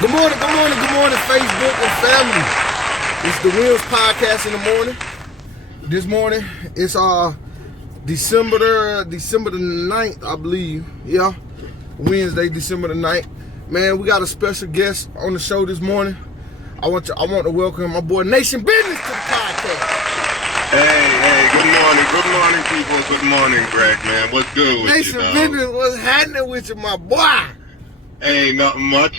Good morning, Facebook and family. It's the Wheels Podcast in the morning. This morning, it's December the 9th, I believe. Yeah, Wednesday, December the 9th. Man, we got a special guest on the show this morning. I want to welcome my boy Nation Business to the podcast. Hey, good morning, people. Good morning, Greg, man. What's good with Nation you, dog? Business, what's happening with you, my boy? Ain't nothing much.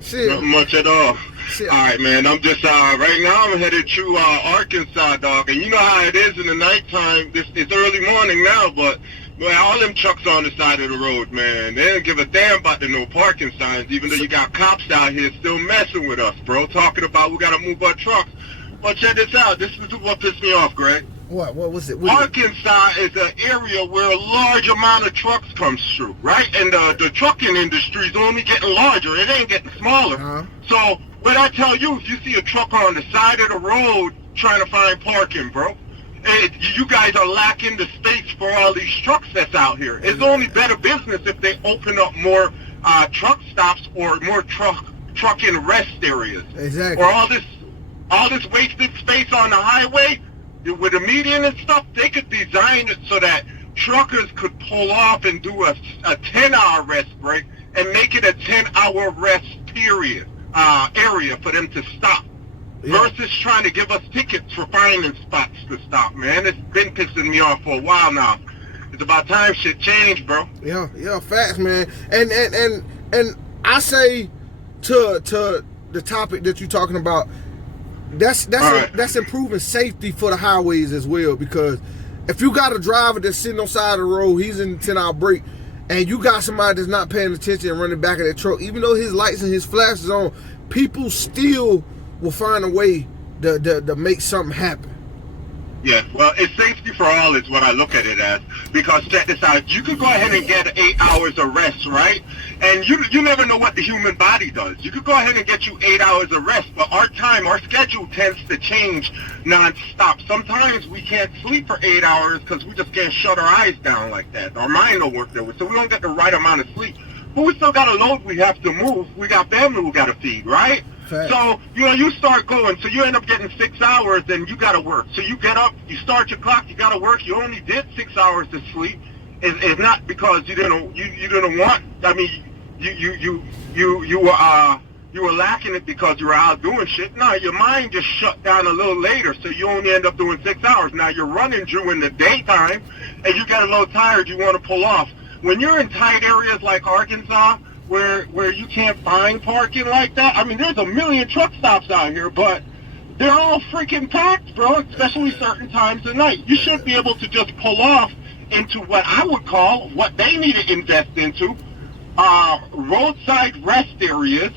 Shit. Nothing much at all. Shit. All right, man. I'm just right now. I'm headed to Arkansas, dog. And you know how it is in the nighttime. It's early morning now, but man, all them trucks on the side of the road, man. They don't give a damn about the no parking signs, even though you got cops out here still messing with us, bro. Talking about we gotta move our trucks. But check this out. This is what pissed me off, Greg. What was it? Arkansas is an area where a large amount of trucks comes through, right? And the trucking industry is only getting larger. It ain't getting smaller. Uh-huh. So, what I tell you, if you see a truck on the side of the road trying to find parking, bro, you guys are lacking the space for all these trucks that's out here. It's only better business if they open up more truck stops or more trucking rest areas. Exactly. Or all this wasted space on the highway. With the median and stuff, they could design it so that truckers could pull off and do a 10-hour rest break and make it a 10-hour rest period area for them to stop. Yeah. Versus trying to give us tickets for finding spots to stop, man. It's been pissing me off for a while now. It's about time shit changed, bro. Yeah, facts, man. And I say to the topic that you're talking about, that's improving safety for the highways as well, because if you got a driver that's sitting on the side of the road, he's in a 10-hour break, and you got somebody that's not paying attention and running back of that truck, even though his lights and his flashes on, people still will find a way to make something happen. Yeah, well, it's safety for all is what I look at it as. Because check this out, you could go ahead and get 8 hours of rest, right? And you never know what the human body does. You could go ahead and get you 8 hours of rest, but our schedule tends to change non-stop. Sometimes we can't sleep for 8 hours because we just can't shut our eyes down like that. Our mind don't work that way, so we don't get the right amount of sleep. But we still got a load we have to move. We got family we got to feed, right? So, you start going, so you end up getting 6 hours, and you got to work. So you get up, you start your clock, you got to work. You only did 6 hours to sleep. It's not because you didn't want. I mean, you were lacking it because you were out doing shit. No, your mind just shut down a little later, so you only end up doing 6 hours. Now you're running during the daytime, and you get a little tired. You want to pull off. When you're in tight areas like Arkansas, where you can't find parking like that. I mean, there's a million truck stops out here, but they're all freaking packed, bro, especially certain times of night. You should be able to just pull off into what I would call, what they need to invest into, roadside rest areas.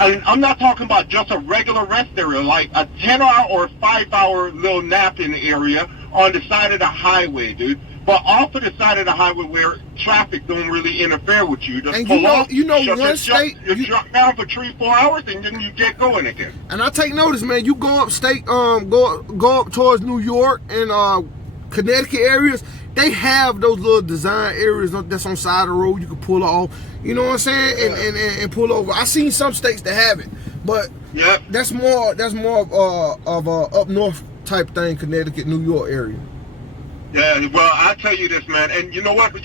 And I'm not talking about just a regular rest area, like a 10-hour or 5-hour little napping area on the side of the highway, dude. But off of the side of the highway where traffic don't really interfere with you. Just pull off, you drop down for 3-4 hours, and then you get going again. And I take notice, man, you go upstate, go up towards New York and Connecticut areas, they have those little design areas that's on the side of the road you can pull off, you know what I'm saying, yeah. and pull over. I seen some states that have it, but yep. that's more of a up north type thing, Connecticut, New York area. Yeah, well, I'll tell you this, man, and you know what they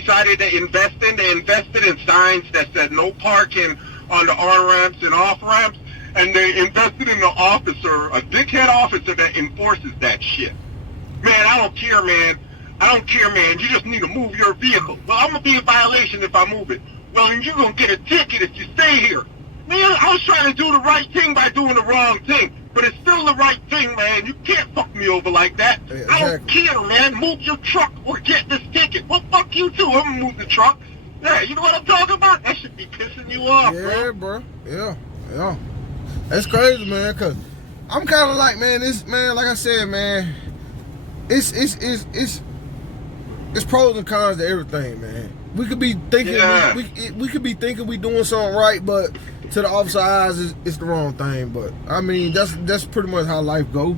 decided to invest in? They invested in signs that said no parking on the on-ramps and off-ramps, and they invested in an officer, a dickhead officer that enforces that shit. Man, I don't care, man. You just need to move your vehicle. Well, I'm going to be in violation if I move it. Well, then you're going to get a ticket if you stay here. Man, I was trying to do the right thing by doing the wrong thing. But it's still the right thing, man. You can't fuck me over like that. Yeah, exactly. I don't care, man. Move your truck or get this ticket. Well, fuck you too. I'm gonna move the truck. Yeah, you know what I'm talking about? That should be pissing you off, bro. Yeah. That's crazy, man. Cause I'm kind of like, man, like I said, man, it's pros and cons to everything, man. We could be thinking we could be thinking we doing something right, but to the officer eyes, it's the wrong thing. But I mean, that's pretty much how life goes.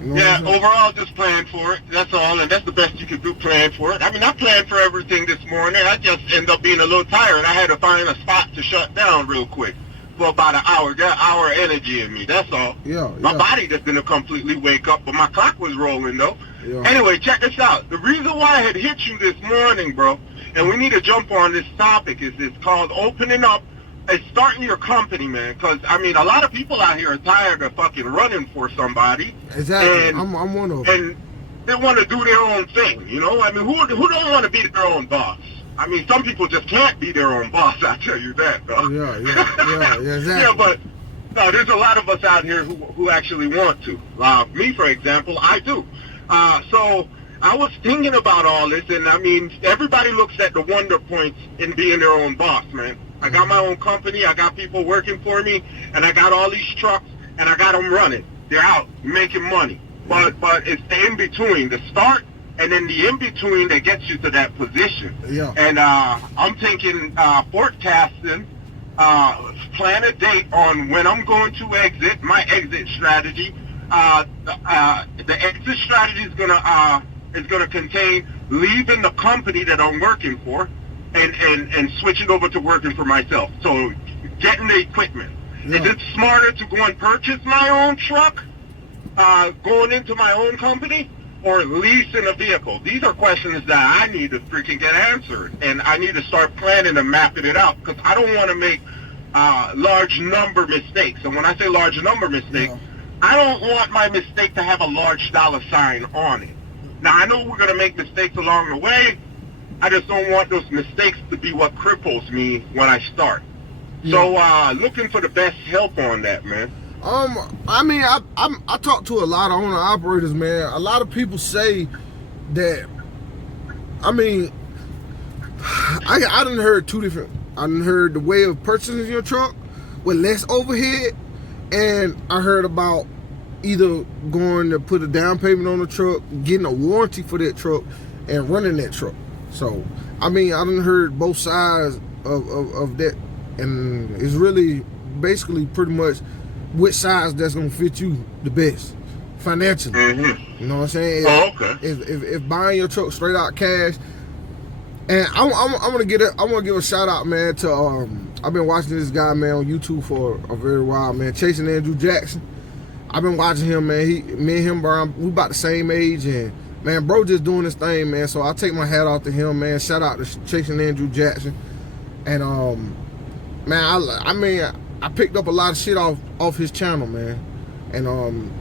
You know Yeah, overall, just plan for it. That's all, and that's the best you can do, plan for it. I mean, I planned for everything this morning. I just ended up being a little tired. I had to find a spot to shut down real quick for about an hour. Got an hour of energy in me, that's all. Yeah, my body just didn't completely wake up, but my clock was rolling, though. Yeah. Anyway, check this out. The reason why I had hit you this morning, bro, and we need to jump on this topic, is it's called opening up. It's starting your company, man, because, I mean, a lot of people out here are tired of fucking running for somebody. Exactly. And, I'm one of them. And they want to do their own thing, you know? I mean, who don't want to be their own boss? I mean, some people just can't be their own boss, I tell you that, though. Yeah, exactly. Yeah, but no, there's a lot of us out here who actually want to. Me, for example, I do. So I was thinking about all this, and, I mean, everybody looks at the wonder points in being their own boss, man. I got my own company, I got people working for me, and I got all these trucks, and I got them running. They're out, making money. But it's the in-between, the start, and then the in-between that gets you to that position. Yeah. And I'm thinking forecasting, plan a date on when I'm going to exit, my exit strategy. The exit strategy is gonna contain leaving the company that I'm working for, and switching over to working for myself. So getting the equipment. Yeah. Is it smarter to go and purchase my own truck, going into my own company, or leasing a vehicle? These are questions that I need to freaking get answered, and I need to start planning and mapping it out, because I don't want to make large number mistakes. And when I say large number mistakes, I don't want my mistake to have a large dollar sign on it. Now, I know we're going to make mistakes along the way. I just don't want those mistakes to be what cripples me when I start. Yeah. So, looking for the best help on that, man. I mean, I talk to a lot of owner operators, man. A lot of people say that. I mean, I done heard two different. I done heard the way of purchasing your truck with less overhead, and I heard about either going to put a down payment on the truck, getting a warranty for that truck, and running that truck. So, I mean, I done heard both sides of that, and it's really basically pretty much which size that's gonna fit you the best financially. Mm-hmm. You know what I'm saying? Okay. If buying your truck straight out cash, and I want to give a shout out, man, to I've been watching this guy, man, on YouTube for a very while, man, Chasing Andrew Jackson. I've been watching him, man. Me and him, bro, we about the same age, and man, bro, just doing his thing, man. So I take my hat off to him, man. Shout out to Chasing Andrew Jackson, and man, I picked up a lot of shit off his channel, man. And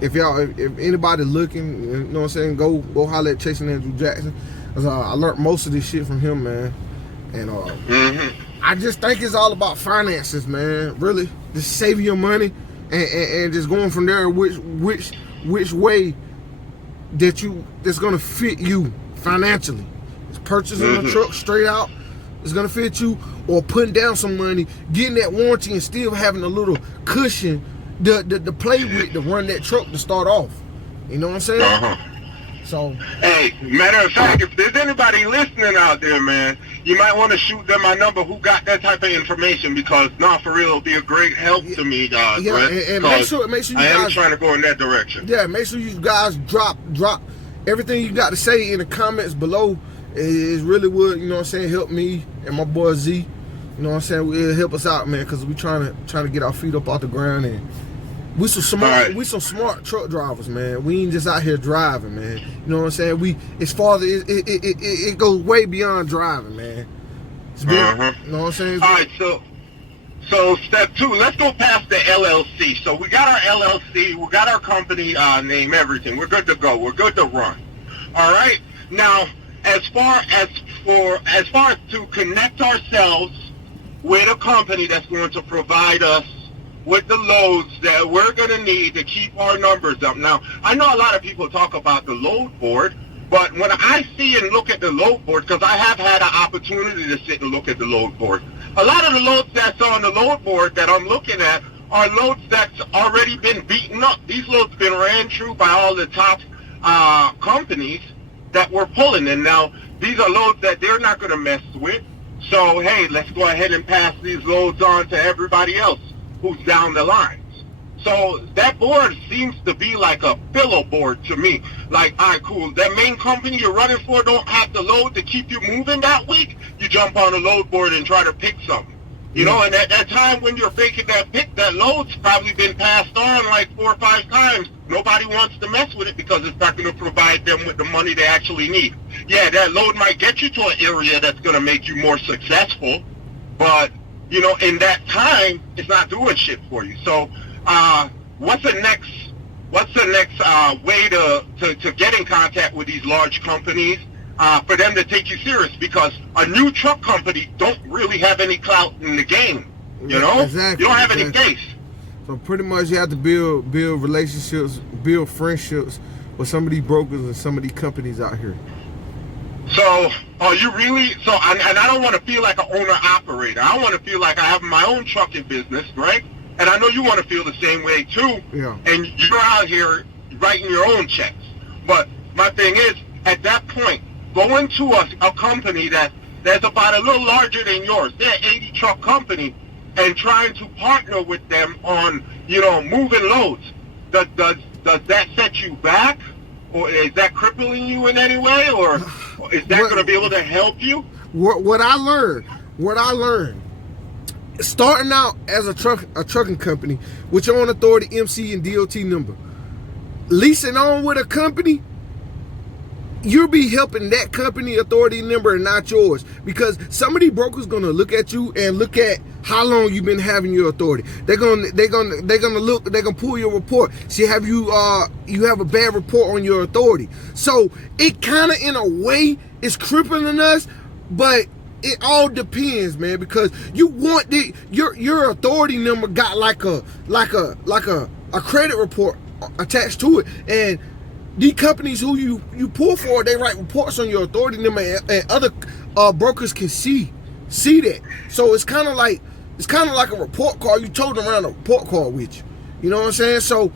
if anybody looking, you know what I'm saying, go holler at Chasing Andrew Jackson. Cause I learned most of this shit from him, man. And I just think it's all about finances, man. Really, just saving your money and just going from there. Which way that's gonna fit you financially? It's purchasing a truck straight out. It's gonna fit you, or putting down some money, getting that warranty, and still having a little cushion to play with to run that truck to start off. You know what I'm saying? So, hey, matter of fact, if there's anybody listening out there, man, you might want to shoot them my number who got that type of information, because, for real, it'll be a great help to me, guys. Yeah, and make sure you guys, I am trying to go in that direction. Yeah, make sure you guys drop everything you got to say in the comments below. It really would, you know what I'm saying, help me and my boy Z. You know what I'm saying? It'll help us out, man, because we trying to get our feet up off the ground, and we some smart truck drivers, man. We ain't just out here driving, man. You know what I'm saying? It goes way beyond driving, man. It's big, you know what I'm saying? All right, so step 2, let's go past the LLC. So we got our LLC, we got our company name, everything. We're good to go. We're good to run. All right. Now, as far as to connect ourselves with a company that's going to provide us with the loads that we're going to need to keep our numbers up. Now, I know a lot of people talk about the load board, but when I see and look at the load board, because I have had an opportunity to sit and look at the load board, a lot of the loads that's on the load board that I'm looking at are loads that's already been beaten up. These loads been ran through by all the top companies that we're pulling. And now, these are loads that they're not going to mess with. So, hey, let's go ahead and pass these loads on to everybody else who's down the lines. So that board seems to be like a pillow board to me. Like, all right, cool. That main company you're running for don't have the load to keep you moving that week. You jump on a load board and try to pick something. You know, and at that time when you're making that pick, that load's probably been passed on like 4 or 5 times. Nobody wants to mess with it because it's not going to provide them with the money they actually need. Yeah, that load might get you to an area that's going to make you more successful, but, you know, in that time, it's not doing shit for you. So, what's the next way to get in contact with these large companies for them to take you serious? Because a new truck company don't really have any clout in the game, you know? Exactly. You don't have any base. So pretty much you have to build relationships, build friendships with some of these brokers and some of these companies out here. So, are you really, and I don't want to feel like an owner-operator. I want to feel like I have my own trucking business, right? And I know you want to feel the same way too. Yeah. And you're out here writing your own checks. But my thing is, at that point, go into a company that's about a little larger than yours. They're an 80 truck company, and trying to partner with them on, you know, moving loads. Does that set you back? Or is that crippling you in any way? Or is that going to be able to help you? What I learned, starting out as a trucking company with your own authority, MC, and DOT number, leasing on with a company, you'll be helping that company authority number and not yours, because some of these brokers gonna look at you and look at how long you've been having your authority. They're gonna pull your report. See, have you have a bad report on your authority. So it kind of in a way is crippling us, but it all depends, man, because you want your authority number got like a credit report attached to it, and these companies who you pull for, they write reports on your authority number, and other brokers can see that. So it's kind of like a report card. You told them around a report card with you. You know what I'm saying? So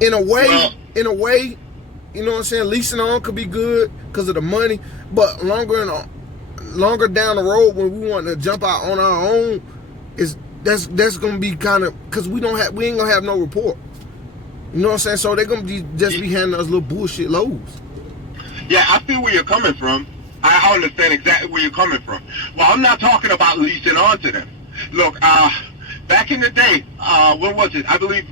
in a way, you know what I'm saying, leasing on could be good because of the money, but longer down the road when we want to jump out on our own, that's gonna be kind of, because we ain't gonna have no report. You know what I'm saying? So they're gonna just be handing us little bullshit loads. Yeah, I feel where you're coming from. I understand exactly where you're coming from. Well, I'm not talking about leasing onto them. Look, back in the day, when was it? I believe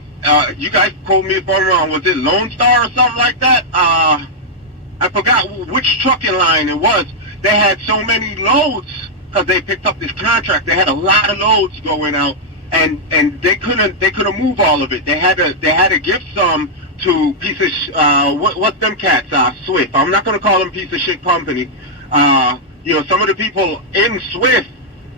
you guys quote me if I'm wrong. Was it Lone Star or something like that? I forgot which trucking line it was. They had so many loads because they picked up this contract. They had a lot of loads going out. And they couldn't move all of it. They had to give some to piece of what's them cats? Swift. I'm not gonna call them piece of shit company. You know, some of the people in Swift,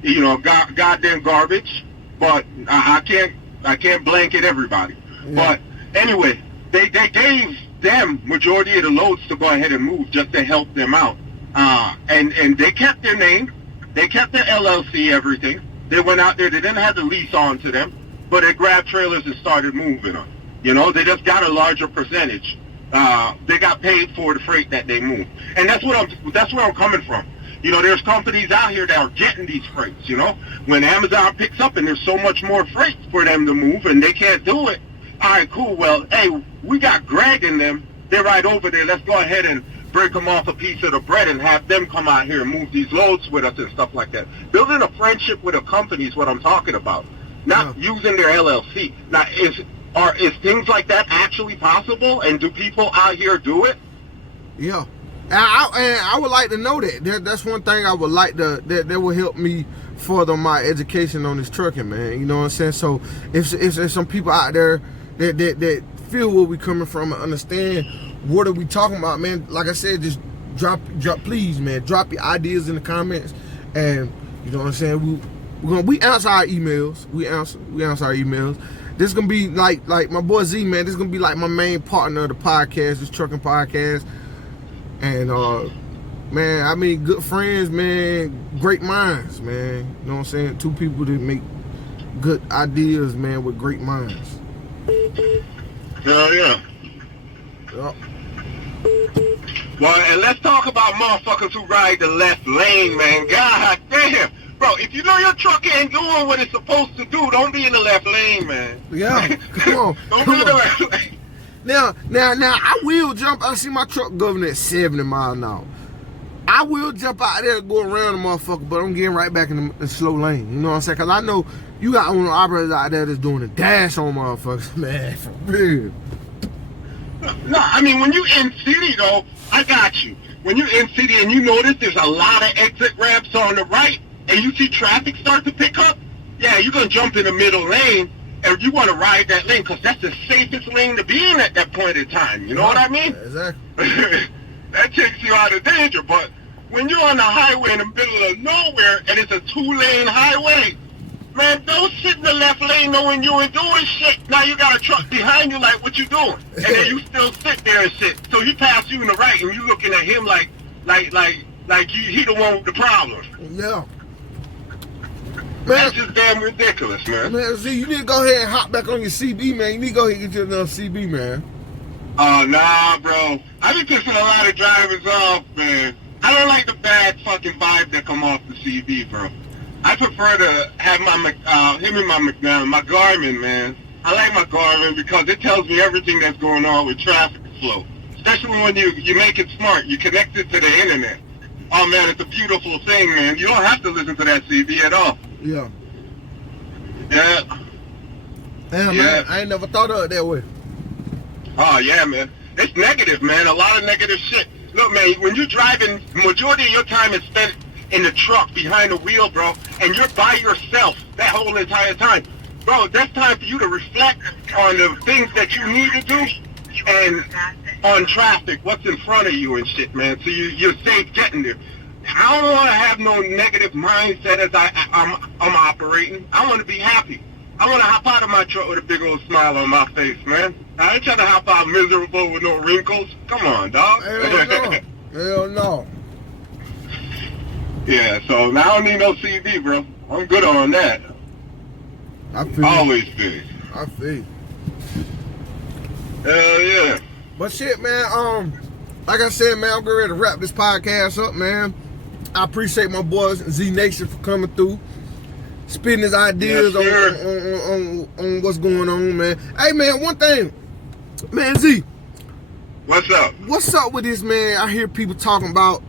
you know, goddamn garbage. But I can't blanket everybody. Yeah. But anyway, they gave them majority of the loads to go ahead and move just to help them out. And they kept their name, they kept their LLC, everything. They went out there, they didn't have the lease on to them, but they grabbed trailers and started moving them. You know, they just got a larger percentage. They got paid for the freight that they moved. And that's where I'm coming from. You know, there's companies out here that are getting these freights, you know. When Amazon picks up and there's so much more freight for them to move and they can't do it, all right, cool, well, hey, we got Greg and them. They're right over there. Let's go ahead and break them off a piece of the bread and have them come out here and move these loads with us and stuff like that. Building a friendship with a company is what I'm talking about, not using their LLC. Now, is things like that actually possible, and do people out here do it? Yeah, and I would like to know that. That's one thing I would like to, that will help me further my education on this trucking, man. You know what I'm saying? So if there's some people out there that feel where we coming from and understand what are we talking about, man, like I said, just drop please, man, drop your ideas in the comments, and you know what I'm saying, we answer our emails. We answer our emails. This is gonna be like my boy Z, man. This is gonna be like my main partner of the podcast, this trucking podcast. And man, I mean, good friends, man, great minds, man. You know what I'm saying? Two people that make good ideas, man, with great minds. Hell yeah. Yep. Well, and let's talk about motherfuckers who ride the left lane, man. God damn. Bro, if you know your truck ain't doing what it's supposed to do, don't be in the left lane, man. Yeah, come on. Don't be in the left lane. Now, I will jump. I see my truck going at 70 miles an hour. I will jump out there and go around the motherfucker, but I'm getting right back in the slow lane. You know what I'm saying? Because I know you got owner operators out there that's doing a dash on motherfuckers. Man, for real. No, I mean, when you in city, though, I got you. When you're in city and you notice there's a lot of exit ramps on the right, and you see traffic start to pick up, yeah, you're going to jump in the middle lane, and you want to ride that lane, because that's the safest lane to be in at that point in time. You know what I mean? Exactly. That takes you out of danger, but when you're on the highway in the middle of nowhere, and it's a 2-lane highway, man, don't sit in the left lane knowing you ain't doing shit. Now you got a truck behind you like, what you doing? And then you still sit there and shit. So he passed you in the right, and you looking at him like he the one with the problem. Yeah. Man, that's just damn ridiculous, man. Man, see, you need to go ahead and hop back on your CB, man. You need to go ahead and get you another CB, man. Oh, nah, bro. I've been pissing a lot of drivers off, man. I don't like the bad fucking vibe that come off the CB, bro. I prefer to have my Garmin, man. I like my Garmin because it tells me everything that's going on with traffic flow. Especially when you make it smart. You connect it to the internet. Oh, man, it's a beautiful thing, man. You don't have to listen to that CB at all. Yeah. Yeah. Damn, yeah. Man, I ain't never thought of it that way. Oh, yeah, man. It's negative, man. A lot of negative shit. Look, man, when you're driving, majority of your time is spent in the truck behind the wheel, bro, and you're by yourself that whole entire time. Bro, that's time for you to reflect on the things that you need to do and on traffic, what's in front of you and shit, man, so you're safe getting there. I don't want to have no negative mindset as I'm operating. I want to be happy. I want to hop out of my truck with a big old smile on my face, man. I ain't trying to hop out miserable with no wrinkles. Come on, dog. Hell no. Hell no. Yeah, so now I don't need no CV, bro. I'm good on that. I feel always been. I feel. Hell yeah. But shit, man, like I said, man, I'm getting ready to wrap this podcast up, man. I appreciate my boys Z Nation for coming through, spitting his ideas on what's going on, man. Hey, man, one thing, man, Z. What's up? What's up with this, man? I hear people talking about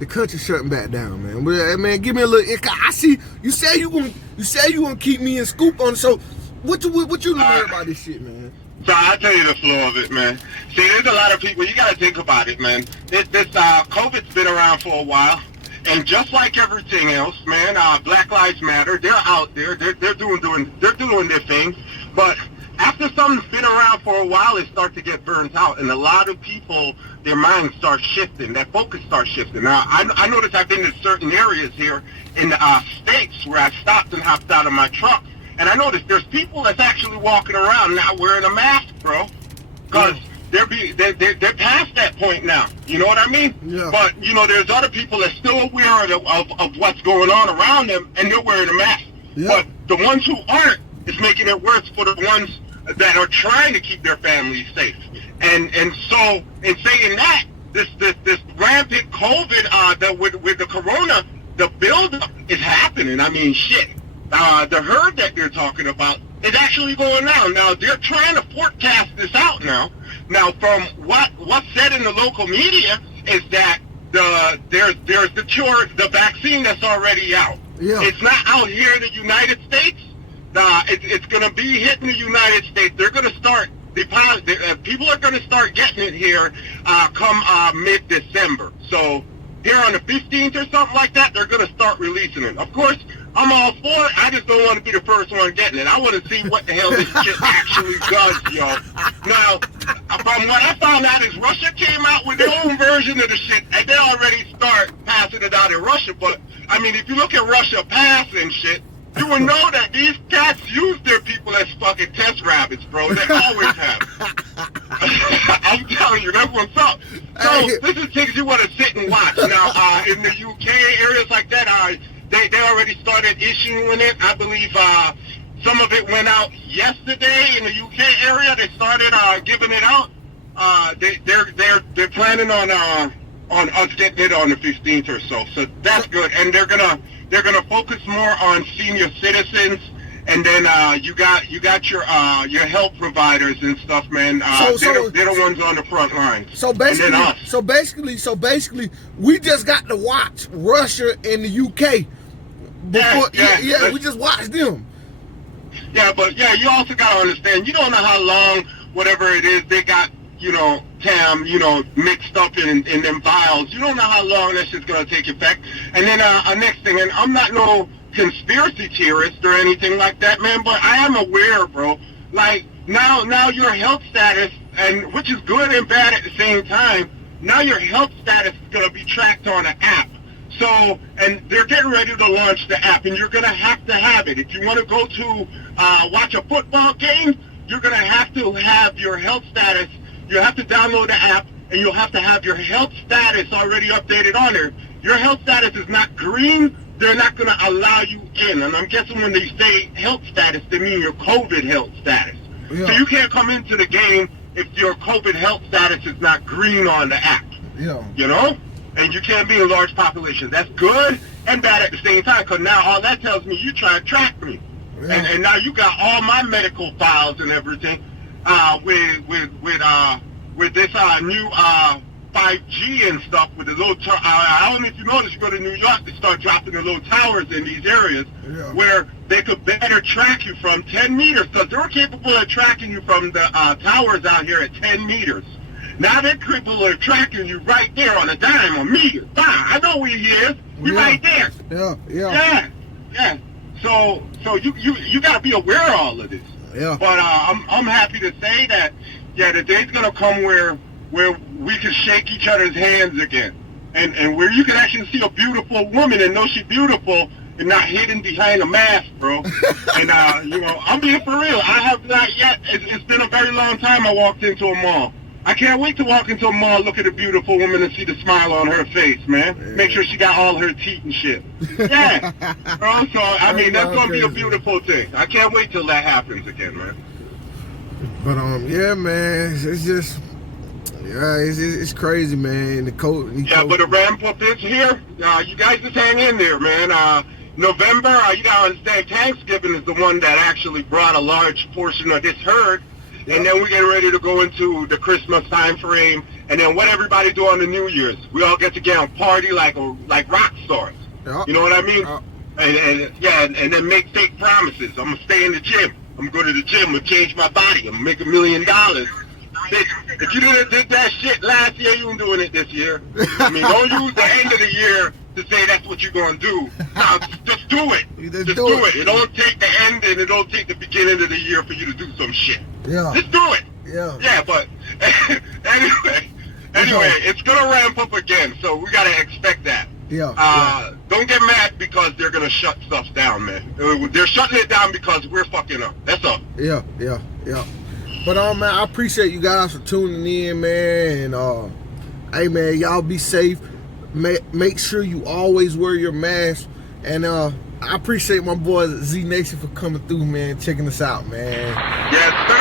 the country shutting back down, man. But, man, give me a little. I see you say you gonna keep me in scoop on. So what you know about this shit, man? So I'll tell you the flow of it, man. See, there's a lot of people. You got to think about it, man. This COVID's been around for a while. And just like everything else, man, Black Lives Matter, they're out there, they're doing their thing. But after something's been around for a while, it starts to get burnt out, and a lot of people, their minds start shifting, that focus starts shifting. Now, I noticed I've been in certain areas here in the States where I stopped and hopped out of my truck, and I noticed there's people that's actually walking around not wearing a mask, bro, because they're past that point now. You know what I mean? Yeah. But, you know, there's other people that's still aware of what's going on around them, and they're wearing a mask. Yeah. But the ones who aren't, it's making it worse for the ones that are trying to keep their families safe. And so, in saying that, this rampant COVID, with the corona, the buildup is happening. I mean, shit. The herd that they're talking about is actually going down. Now, they're trying to forecast this out now. Now, from what's said in the local media is that there's the cure, the vaccine that's already out. Yeah. It's not out here in the United States. It's going to be hitting the United States. They're going to start people are going to start getting it here come mid-December. So here on the 15th or something like that, they're going to start releasing it. Of course, I'm all for it. I just don't want to be the first one getting it. I want to see what the hell this shit actually does, yo. Now, from what I found out is Russia came out with their own version of the shit, and they already start passing it out in Russia. But, I mean, if you look at Russia passing shit, you will know that these cats use their people as fucking test rabbits, bro. They always have. I'm telling you, that's what's up. So, this is things you want to sit and watch. Now, in the UK, areas like that, they already started issuing it. I believe some of it went out yesterday in the UK area. They started giving it out. They're planning on us getting it on the 15th or so. So that's good. And they're gonna they're gonna focus more on senior citizens, and then you got your health providers and stuff, man. They're the ones on the front lines. So basically, and then us. So basically, we just got to watch Russia and the UK. Before, yeah, we just watched them. Yeah, but you also gotta understand, you don't know how long whatever it is they got, TAM, mixed up in them vials. You don't know how long that shit's gonna take effect. And then next thing, and I'm not no conspiracy theorist or anything like that, man, but I am aware, bro. Like now your health status, and which is good and bad at the same time. Now your health status is gonna be tracked on an app. So, and they're getting ready to launch the app, and you're gonna have to have it. If you want to go to watch a football game, you're gonna have to have your health status. You have to download the app, and you'll have to have your health status already updated on there. Your health status is not green, they're not gonna allow you in. And I'm guessing when they say health status, they mean your COVID health status. Yeah. So you can't come into the game if your COVID health status is not green on the app. Yeah. And you can't be in large populations. That's good and bad at the same time, because now all that tells me you try to track me. Yeah. And now you got all my medical files and everything with this new 5G and stuff with the little I don't know if you noticed, you go to New York, they start dropping the little towers in these areas where they could better track you from 10 meters, because they were capable of tracking you from the towers out here at 10 meters. Now they're capable of tracking you right there on a dime, a meter. I know where he is. He's right there. Yeah. So you got to be aware of all of this. Yeah. But I'm happy to say that the day's gonna come where we can shake each other's hands again, and where you can actually see a beautiful woman and know she's beautiful and not hidden behind a mask, bro. And I'm being for real. I have not yet. It's been a very long time I walked into a mall. I can't wait to walk into a mall, look at a beautiful woman, and see the smile on her face, man. Yeah. Make sure she got all her teeth and shit. Yeah. Bro, so, I mean, that's going to be a beautiful thing. I can't wait till that happens again, man. But, yeah, man, it's just, it's crazy, man. The COVID. But the ramp up is here. You guys just hang in there, man. November, you got to understand, Thanksgiving is the one that actually brought a large portion of this herd. And then we get ready to go into the Christmas time frame, and then what everybody do on the New Year's, we all get together and party like rock stars. You know what I mean? And then make fake promises. I'm gonna stay in the gym. I'm gonna go to the gym. I'm gonna change my body. I'm gonna make $1 million. If you did that shit last year, you ain't doing it this year. I mean, don't use the end of the year to say that's what you're gonna do. No, just do it. Just do it. It don't take the end and it don't take the beginning of the year for you to do some shit. Yeah. Just do it. Yeah. Yeah, but anyway, it's gonna ramp up again, so we gotta expect that. Yeah. Don't get mad because they're gonna shut stuff down, man. They're shutting it down because we're fucking up. That's all. Yeah. But man, I appreciate you guys for tuning in, man. And hey, man, y'all be safe. Make sure you always wear your mask. And I appreciate my boy Z Nation for coming through, man, checking us out, man. Yes, sir.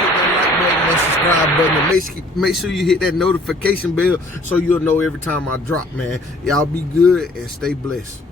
Hit that like button, that subscribe button, and make sure you hit that notification bell so you'll know every time I drop, man. Y'all be good and stay blessed.